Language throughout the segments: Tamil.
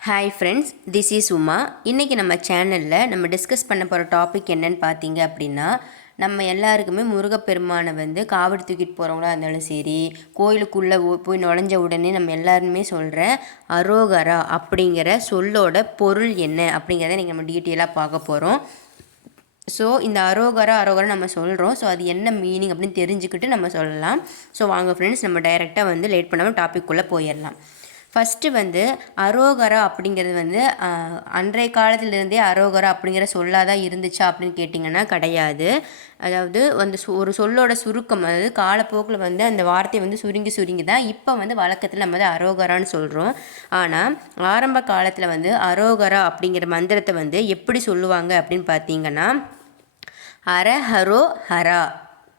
Hi friends this is Uma இன்றைக்கி நம்ம சேனலில் நம்ம டிஸ்கஸ் பண்ண போகிற டாபிக் என்னன்னு பார்த்தீங்க அப்படின்னா நம்ம எல்லாருக்குமே முருகப்பெருமானை வந்து காவடி தூக்கிட்டு போகிறவங்களா இருந்தாலும் சரி கோயிலுக்குள்ளே போய் நுழைஞ்ச உடனே நம்ம எல்லாருமே சொல்கிற அரோகரா அப்படிங்கிற சொல்லோட பொருள் என்ன அப்படிங்கிறத நீங்கள் நம்ம டீட்டெயிலாக பார்க்க போகிறோம் ஸோ இந்த அரோகரா அரோகரா நம்ம சொல்கிறோம் ஸோ அது என்ன மீனிங் அப்படின்னு தெரிஞ்சுக்கிட்டு நம்ம சொல்லலாம். ஸோ வாங்க ஃப்ரெண்ட்ஸ் நம்ம டைரெக்டாக வந்து லேட் பண்ணாமல் டாபிக்குள்ளே போயிடலாம். ஃபஸ்ட்டு வந்து அரோகரா அப்படிங்கிறது வந்து அன்றைய காலத்திலிருந்தே அரோகரா அப்படிங்கிற சொல்லாக தான் இருந்துச்சா அப்படின்னு கேட்டிங்கன்னா கிடையாது. அதாவது அந்த ஒரு சொல்லோட சுருக்கம் அதாவது காலப்போக்கில் வந்து அந்த வார்த்தை வந்து சுருங்கி சுருங்கி தான் இப்போ வந்து வழக்கத்தில் நம்ம வந்து அரோகரான்னு சொல்கிறோம் ஆனால் ஆரம்ப காலத்தில் வந்து அரோகரா அப்படிங்கிற மந்திரத்தை வந்து எப்படி சொல்லுவாங்க அப்படின்னு பார்த்தீங்கன்னா அரஹரோ ஹரா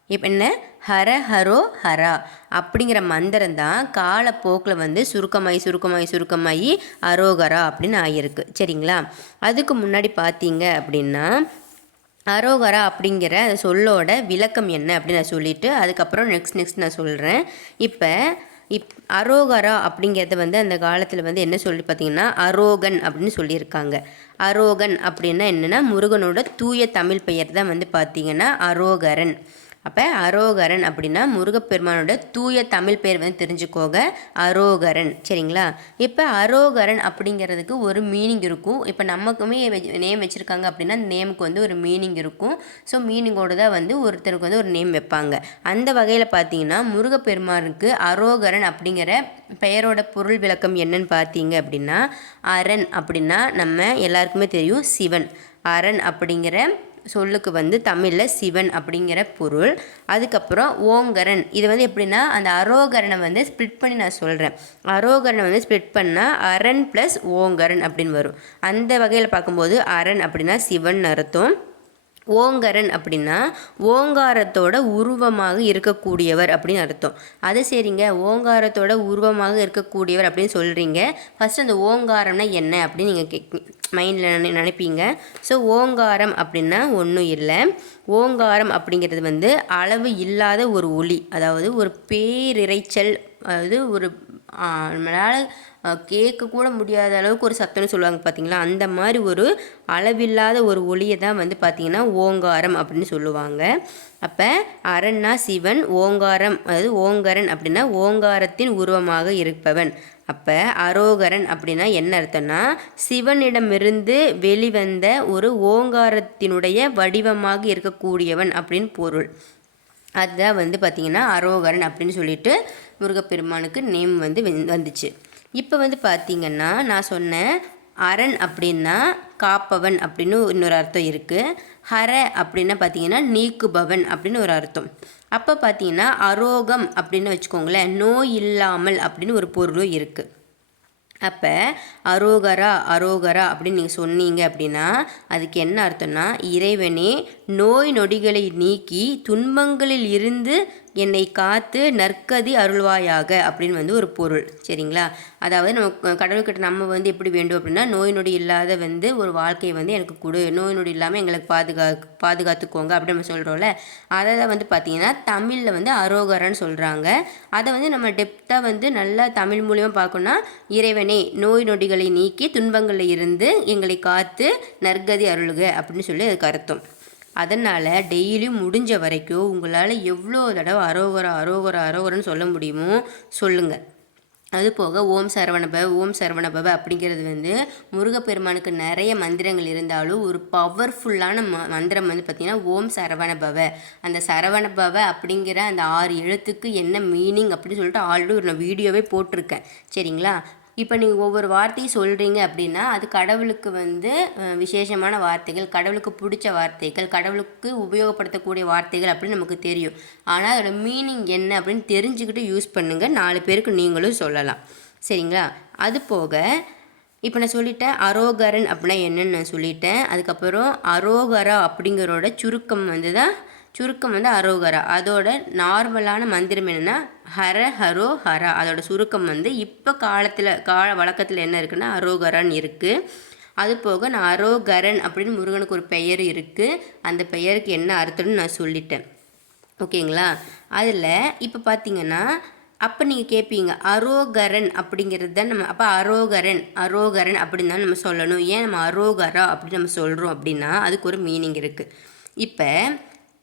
இப்போ என்ன? ஹர ஹரோ ஹரா அப்படிங்கிற மந்திரம் தான் காலப்போக்கில் வந்து சுருக்கமாயி சுருக்கமாயி சுருக்கமாயி அரோகரா அப்படின்னு ஆகியிருக்கு. சரிங்களா? அதுக்கு முன்னாடி பார்த்தீங்க அப்படின்னா அரோகரா அப்படிங்கிற அந்த சொல்லோட விளக்கம் என்ன அப்படின்னு நான் சொல்லிட்டு அதுக்கப்புறம் நெக்ஸ்ட் நெக்ஸ்ட் நான் சொல்கிறேன் இப்போ இப் அரோகரா அப்படிங்கிறத வந்து அந்த காலத்தில் வந்து என்ன சொல்லி பார்த்தீங்கன்னா அரோகன் அப்படின்னு சொல்லியிருக்காங்க. அரோகன் அப்படின்னா என்னென்னா முருகனோட தூய தமிழ் பெயர் தான் வந்து பார்த்திங்கன்னா அரோகரன். அப்போ அரோகரன் அப்படின்னா முருகப்பெருமானோட தூய தமிழ் பெயர் வந்து தெரிஞ்சுக்கோங்க. அரோகரன். சரிங்களா? இப்போ அரோகரன் அப்படிங்கிறதுக்கு ஒரு மீனிங் இருக்கும். இப்போ நமக்குமே நேம் வச்சுருக்காங்க அப்படின்னா அந்த நேமுக்கு வந்து ஒரு மீனிங் இருக்கும். ஸோ மீனிங்கோடு தான் வந்து ஒருத்தருக்கு வந்து ஒரு நேம் வைப்பாங்க. அந்த வகையில் பார்த்தீங்கன்னா முருகப்பெருமானுக்கு அரோகரன் அப்படிங்கிற பெயரோட பொருள் விளக்கம் என்னன்னு பார்த்தீங்க அப்படின்னா அரண் அப்படின்னா நம்ம எல்லாருக்குமே தெரியும் சிவன். அரண் அப்படிங்கிற சொல்லுக்கு வந்து தமிழில் சிவன் அப்படிங்கிற பொருள். அதுக்கப்புறம் ஓங்கரன். இது வந்து எப்படின்னா அந்த அரோகரனை வந்து ஸ்ப்ளிட் பண்ணி நான் சொல்கிறேன் அரோகரனை வந்து ஸ்ப்ளிட் பண்ணால் அரண் ப்ளஸ் ஓங்கரன் அப்படின்னு வரும். அந்த வகையில் பார்க்கும்போது அரண் அப்படின்னா சிவன் அர்த்தம். ஓங்கரன் அப்படின்னா ஓங்காரத்தோட உருவமாக இருக்கக்கூடியவர் அப்படின்னு அர்த்தம். அது சரிங்க. ஓங்காரத்தோட உருவமாக இருக்கக்கூடியவர் அப்படின்னு சொல்கிறீங்க ஃபஸ்ட் அந்த ஓங்காரம்னா என்ன அப்படின்னு நீங்கள் கே மைண்டில் நினை நினைப்பீங்க. ஸோ ஓங்காரம் அப்படின்னா ஒன்றும் இல்லை. ஓங்காரம் அப்படிங்கிறது வந்து அளவு இல்லாத ஒரு ஒளி அதாவது ஒரு பேரிரைச்சல் அதாவது ஒரு நம்மளால் கேட்கக்கூட முடியாத அளவுக்கு ஒரு சத்தம்னு சொல்லுவாங்க பார்த்தீங்களா அந்த மாதிரி ஒரு அளவில்லாத ஒரு ஒளியை தான் வந்து பார்த்திங்கன்னா ஓங்காரம் அப்படின்னு சொல்லுவாங்க. அப்போ அரண்னா சிவன் ஓங்காரம் அதாவது ஓங்கரன் அப்படின்னா ஓங்காரத்தின் உருவமாக இருப்பவன். அப்போ அரோகரன் அப்படின்னா என்ன அர்த்தம்னா சிவனிடமிருந்து வெளிவந்த ஒரு ஓங்காரத்தினுடைய வடிவமாக இருக்கக்கூடியவன் அப்படின்னு பொருள். அதுதான் வந்து பார்த்திங்கன்னா அரோகரன் அப்படின்னு சொல்லிட்டு முருகப்பெருமானுக்கு நேம் வந்து வந்துச்சு. இப்போ வந்து பார்த்திங்கன்னா நான் சொன்னேன் அரண் அப்படின்னா காப்பவன் அப்படின்னு இன்னொரு அர்த்தம் இருக்குது ஹர அப்படின்னா பார்த்தீங்கன்னா நீக்குபவன் அப்படின்னு ஒரு அர்த்தம். அப்போ பார்த்தீங்கன்னா அரோகம் அப்படின்னு வச்சுக்கோங்களேன் நோய் இல்லாமல் அப்படின்னு ஒரு பொருளும் இருக்குது அப்போ அரோகரா அரோகரா அப்படின்னு நீங்கள் சொன்னீங்க அப்படின்னா அதுக்கு என்ன அர்த்தம்னா இறைவனே நோய் நொடிகளை நீக்கி துன்பங்களில் இருந்து என்னை காத்து நற்கதி அருள்வாயாக அப்படின்னு வந்து ஒரு பொருள் சரிங்களா? அதாவது நம்ம கடவுள்கிட்ட நம்ம வந்து எப்படி வேண்டும் அப்படின்னா நோய் நொடி இல்லாத வந்து ஒரு வாழ்க்கையை வந்து எனக்கு கொடு நோய் நொடி இல்லாமல் எங்களுக்கு பாதுகா பாதுகாத்துக்கோங்க அப்படின்னு நம்ம சொல்கிறோம்ல அதை தான் வந்து பார்த்தீங்கன்னா தமிழில் வந்து அரோகரன்னு சொல்கிறாங்க அதை வந்து நம்ம டெப்த்தாக வந்து நல்லா தமிழ் மூலியமாக பார்க்கணும்னா இறைவனே நோய் நொடிகளை நீக்கி துன்பங்களில் இருந்து எங்களை காத்து நற்கதி அருளுக அப்படின்னு சொல்லி அதுக்கு அர்த்தம். அதனால் டெய்லியும் முடிஞ்ச வரைக்கும் உங்களால் எவ்வளோ தடவை அரோகரா அரோகரா அரோகரன்னு சொல்ல முடியுமோ சொல்லுங்கள் அது போக ஓம் சரவணபவ ஓம் சரவணபவ அப்படிங்கிறது வந்து முருகப்பெருமானுக்கு நிறைய மந்திரங்கள் இருந்தாலும் ஒரு பவர்ஃபுல்லான ம மந்திரம் வந்து பார்த்திங்கன்னா ஓம் சரவணபவ. அந்த சரவணபவ அப்படிங்கிற அந்த ஆறு எழுத்துக்கு என்ன மீனிங் அப்படின்னு சொல்லிட்டு ஆல்ரெடி ஒரு நான் வீடியோவே போட்டிருக்கேன். சரிங்களா? இப்போ நீங்கள் ஒவ்வொரு வார்த்தையும் சொல்கிறீங்க அப்படின்னா அது கடவுளுக்கு வந்து விசேஷமான வார்த்தைகள் கடவுளுக்கு பிடிச்ச வார்த்தைகள் கடவுளுக்கு உபயோகப்படுத்தக்கூடிய வார்த்தைகள் அப்படின்னு நமக்கு தெரியும். ஆனால் அதோட மீனிங் என்ன அப்படின்னு தெரிஞ்சுக்கிட்டு யூஸ் பண்ணுங்கள் நாலு பேருக்கு நீங்களும் சொல்லலாம். சரிங்களா? அது போக இப்போ நான் சொல்லிட்டேன் அரோகரன் அப்படின்னா என்னன்னு நான் சொல்லிட்டேன். அதுக்கப்புறம் அரோகரா அப்படிங்கிறோட சுருக்கம் வந்து தான் சுருக்கம் வந்து அரோகரா. அதோட நார்மலான மந்திரம் என்னென்னா ஹர ஹரோ ஹரா. அதோட சுருக்கம் வந்து இப்போ காலத்தில் கால வழக்கத்தில் என்ன இருக்குன்னா அரோகரன் இருக்குது அது போக நான் அரோகரன் அப்படின்னு முருகனுக்கு ஒரு பெயர் இருக்குது அந்த பெயருக்கு என்ன அர்த்தம்னு நான் சொல்லிட்டேன். ஓகேங்களா? அதில் இப்போ பார்த்தீங்கன்னா அப்போ நீங்கள் கேட்பீங்க அரோகரன் அப்படிங்கிறது தான் நம்ம அப்போ அரோகரன் அரோகரன் அப்படின்னு தான் நம்ம சொல்லணும். ஏன் நம்ம அரோகரா அப்படின்னு நம்ம சொல்கிறோம் அப்படின்னா அதுக்கு ஒரு மீனிங் இருக்குது இப்போ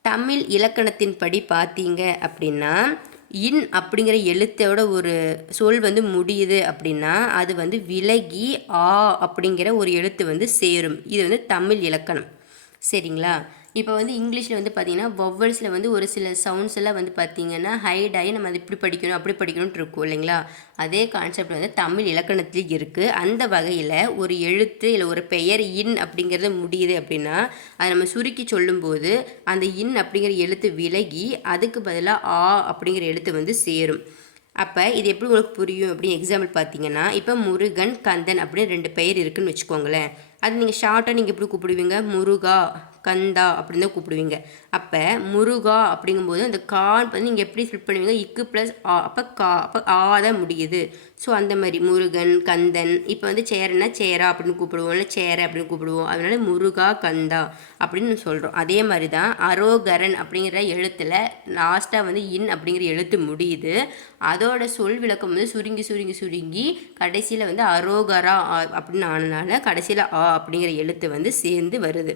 தமிழ் இலக்கணத்தின்படி பார்த்தீங்க அப்படின்னா இன் அப்படிங்கிற எழுத்தோட ஒரு சொல் வந்து முடியுது அப்படின்னா அது வந்து விலகி ஆ அப்படிங்கிற ஒரு எழுத்து வந்து சேரும். இது வந்து தமிழ் இலக்கணம். சரிங்களா? இப்போ வந்து இங்கிலீஷில் வந்து பார்த்தீங்கன்னா வவ்வல்ஸில் வந்து ஒரு சில சவுண்ட்ஸ் எல்லாம் வந்து பார்த்தீங்கன்னா ஹைட் ஆகி நம்ம அது இப்படி படிக்கணும் அப்படி படிக்கணும்னு இருக்கும் இல்லைங்களா? அதே கான்செப்ட் வந்து தமிழ் இலக்கணத்துலேயும் இருக்குது அந்த வகையில் ஒரு எழுத்து இல்லை ஒரு பெயர் இன் அப்படிங்கிறது முடியுது அப்படின்னா அதை நம்ம சுருக்கி சொல்லும்போது அந்த இன் அப்படிங்கிற எழுத்து விலகி அதுக்கு பதிலாக ஆ அப்படிங்கிற எழுத்து வந்து சேரும். அப்போ இது எப்படி உங்களுக்கு புரியும் அப்படின்னு எக்ஸாம்பிள் பார்த்தீங்கன்னா இப்போ முருகன் கந்தன் அப்படின்னு ரெண்டு பெயர் இருக்குன்னு வச்சுக்கோங்களேன். அது நீங்கள் ஷார்ட்டாக நீங்கள் எப்படி கூப்பிடுவீங்க? முருகா. கந்தா அப்படின்னு தான் கூப்பிடுவீங்க. அப்போ முருகா அப்படிங்கும்போது அந்த கான் வந்து நீங்கள் எப்படி ஸ்பிட் பண்ணுவீங்க? இக்கு ப்ளஸ் ஆ. அப்போ கா. அப்போ ஆ தான் முடியுது. ஸோ அந்த மாதிரி முருகன் கந்தன் இப்போ வந்து சேரன்னா சேரா அப்படின்னு கூப்பிடுவோம். இல்லை சேர அப்படின்னு கூப்பிடுவோம். அதனால முருகா கந்தா அப்படின்னு சொல்கிறோம் அதே மாதிரி தான் அரோகரன் அப்படிங்கிற எழுத்தில் லாஸ்ட்டாக வந்து இன் அப்படிங்கிற எழுத்து முடியுது. அதோட சொல் விளக்கம் வந்து சுருங்கி சுருங்கி சுருங்கி கடைசியில் வந்து அரோகரா ஆ அப்படின்னு ஆனதுனால கடைசியில் ஆ அப்படிங்கிற எழுத்து வந்து சேர்ந்து வருது.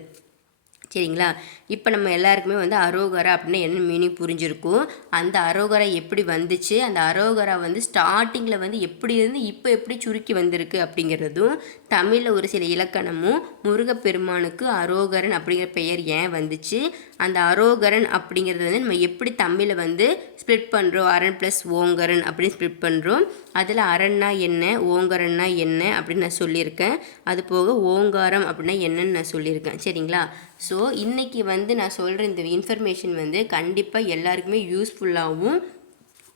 சரிங்களா? இப்போ நம்ம எல்லாருக்குமே வந்து அரோகரா அப்படின்னா என்ன மீனிங் புரிஞ்சிருக்கும்? அந்த அரோகரா எப்படி வந்துச்சு? அந்த அரோகரா வந்து ஸ்டார்டிங்கில் வந்து எப்படி இருந்து இப்போ எப்படி சுருக்கி வந்திருக்கு அப்படிங்கிறதும் தமிழில் ஒரு சில இலக்கணமும் முருகப்பெருமானுக்கு அரோகரன் அப்படிங்கிற பெயர் ஏன் வந்துச்சு? அந்த அரோகரன் அப்படிங்கிறது வந்து நம்ம எப்படி தமிழில் வந்து ஸ்ப்ளிட் பண்ணுறோம் அரண் ப்ளஸ் ஓங்கரன் அப்படின்னு ஸ்ப்ளிட் பண்ணுறோம் அதில் அரண்னா என்ன? ஓங்கரன்னா என்ன? அப்படின்னு நான் சொல்லியிருக்கேன். அது போக ஓங்காரம் அப்படின்னா என்னன்னு நான் சொல்லியிருக்கேன். சரிங்களா? ஸோ இன்றைக்கி வந்து நான் சொல்கிற இந்த இன்ஃபர்மேஷன் வந்து கண்டிப்பாக எல்லாருக்குமே யூஸ்ஃபுல்லாகவும்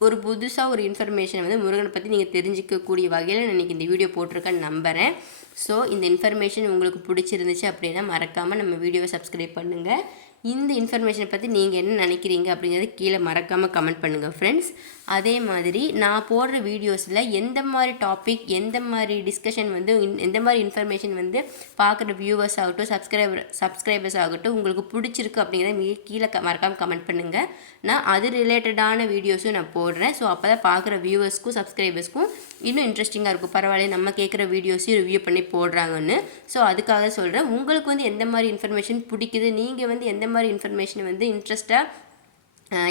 ஒரு புதுசாக ஒரு இன்ஃபர்மேஷன் வந்து முருகனை பற்றி நீங்கள் தெரிஞ்சிக்கக்கூடிய வகையில் நான் இன்றைக்கி இந்த வீடியோ போட்டிருக்கேன்னு நம்புகிறேன் ஸோ இந்த இன்ஃபர்மேஷன் உங்களுக்கு பிடிச்சிருந்துச்சு அப்படின்னா மறக்காமல் நம்ம வீடியோவை சப்ஸ்கிரைப் பண்ணுங்கள் இந்த இன்ஃபர்மேஷனை பற்றி நீங்கள் என்ன நினைக்கிறீங்க அப்படிங்கிறத கீழே மறக்காமல் கமெண்ட் பண்ணுங்கள் ஃப்ரெண்ட்ஸ் அதே மாதிரி நான் போடுற வீடியோஸில் எந்த மாதிரி டாபிக் எந்த மாதிரி டிஸ்கஷன் வந்து எந்த மாதிரி இன்ஃபர்மேஷன் வந்து பார்க்குற வியூவர்ஸ் ஆகட்டும் சப்ஸ்கிரைபர் சப்ஸ்கிரைபர்ஸ் ஆகட்டும் உங்களுக்கு பிடிச்சிருக்கு அப்படிங்கிறத மிக கீழே க மறக்காமல் கமெண்ட் பண்ணுங்கள் நான் அது ரிலேட்டடான வீடியோஸும் நான் போடுறேன். ஸோ அப்போ தான் பார்க்குற வியூவர்ஸ்க்கும் சப்ஸ்கிரைபர்ஸ்க்கும் இன்னும் இன்ட்ரெஸ்டிங்காக இருக்கும். பரவாயில்ல நம்ம கேட்குற வீடியோஸையும் ரிவ்யூ பண்ணி போடுறாங்கன்னு. ஸோ அதுக்காக சொல்கிறேன் உங்களுக்கு வந்து எந்த மாதிரி இன்ஃபர்மேஷன் பிடிக்குது நீங்கள் வந்து எந்த மாதிரி இன்ஃபர்மேஷன் வந்து இன்ட்ரெஸ்ட்டாக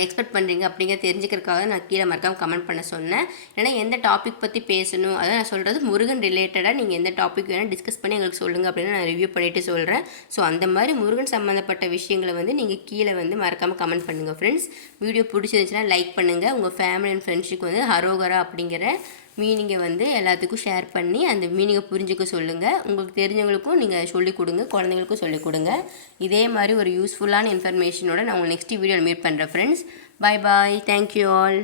எக்ஸ்பெக்ட் பண்ணுறீங்க அப்படிங்கிற தெரிஞ்சுக்கிறதுக்காக நான் கீழே மறக்காமல் கமெண்ட் பண்ண சொன்னேன். ஏன்னா எந்த டாபிக் பற்றி பேசணும் அதான் நான் சொல்கிறது முருகன் ரிலேட்டடாக நீங்கள் எந்த டாபிக் வேணால் டிஸ்கஸ் பண்ணி எங்களுக்கு சொல்லுங்கள் அப்படின்னு நான் ரிவ்யூ பண்ணிவிட்டு சொல்கிறேன் ஸோ அந்த மாதிரி முருகன் சம்மந்தப்பட்ட விஷயங்களை வந்து நீங்கள் கீழே வந்து மறக்காமல் கமெண்ட் பண்ணுங்கள் ஃப்ரெண்ட்ஸ் வீடியோ பிடிச்சிருந்துச்சுன்னா லைக் பண்ணுங்கள் உங்கள் ஃபேமிலி அண்ட் ஃப்ரெண்ட்ஷிப் வந்து ஹரோகரா அப்படிங்கிற மீனிங்கை வந்து எல்லாத்துக்கும் ஷேர் பண்ணி அந்த மீனிங்கை புரிஞ்சுக்க சொல்லுங்கள் உங்களுக்கு தெரிஞ்சவங்களுக்கும் நீங்கள் சொல்லிக் கொடுங்க குழந்தைங்களுக்கும் சொல்லிக் கொடுங்க. இதே மாதிரி ஒரு யூஸ்ஃபுல்லான இன்ஃபர்மேஷனோட நான் உங்கள் நெக்ஸ்ட் வீடியோவில் மீட் பண்ணுறேன் friends bye bye thank you all